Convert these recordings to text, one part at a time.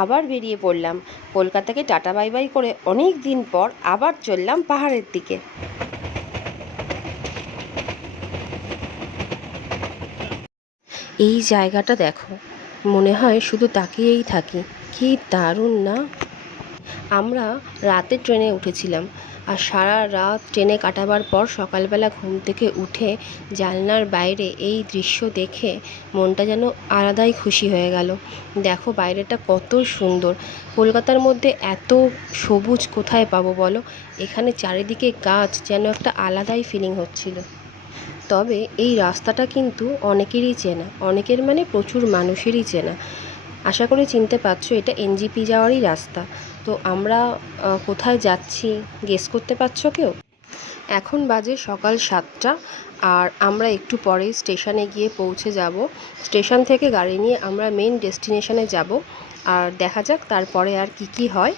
আবার বেরিয়ে পড়লাম। কলকাতাকে টাটা বাই বাই করে অনেক দিন পর আবার চললাম পাহাড়ের দিকে। এই জায়গাটা দেখো, মনে হয় শুধু তাকিয়েই থাকি। কি দারুণ না? আমরা রাতে ট্রেনে উঠেছিলাম আর সারা রাত ট্রেনে কাটাবার পর সকালবেলা ঘুম থেকে উঠে জানলার বাইরে এই দৃশ্য দেখে মনটা যেন আলাদাই খুশি হয়ে গেল। দেখো বাইরেটা কত সুন্দর। কলকাতার মধ্যে এত সবুজ কোথায় পাবো বলো? এখানে চারিদিকে গাছ যেন একটা আলাদাই ফিলিং হচ্ছিল। তবে এই রাস্তাটা কিন্তু অনেকেরই চেনা। অনেকের মানে প্রচুর মানুষেরই চেনা। আশা করি চিনতে পারছ, এটা এনজিপি যাওয়ারই রাস্তা। তো আমরা কোথায় যাচ্ছি গেস করতে পারছ কেউ? এখন বাজে সকাল সাতটা, আর আমরা একটু পরেই স্টেশনে গিয়ে পৌঁছে যাব। স্টেশন থেকে গাড়ি নিয়ে আমরা মেন ডেস্টিনেশনে যাব, আর দেখা যাক তারপরে আর কি কি হয়।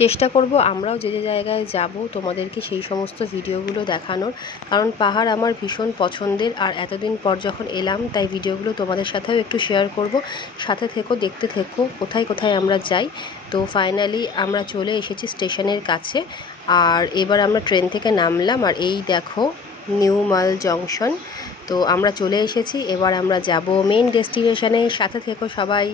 চেষ্টা করব আমরাও যে যে জায়গায় যাব তোমাদেরকে সেই সমস্ত ভিডিওগুলো দেখানোর। কারণ পাহাড় আমার ভীষণ পছন্দের আর এতদিন পর যখন এলাম তাই ভিডিওগুলো তোমাদের সাথেও একটু শেয়ার করব। সাথে থেকো, দেখতে থেকো, কোথায় কোথায় আমরা যাই। তো ফাইনালি আমরা চলে এসেছি স্টেশনের কাছে। আর এবার আমরা ট্রেন থেকে নামলাম আর এই দেখো নিউ মাল জংশন তো আমরা চলে এসেছি, এবার আমরা যাব মেন ডেস্টিনেশনে সাথে থেকো সবাই।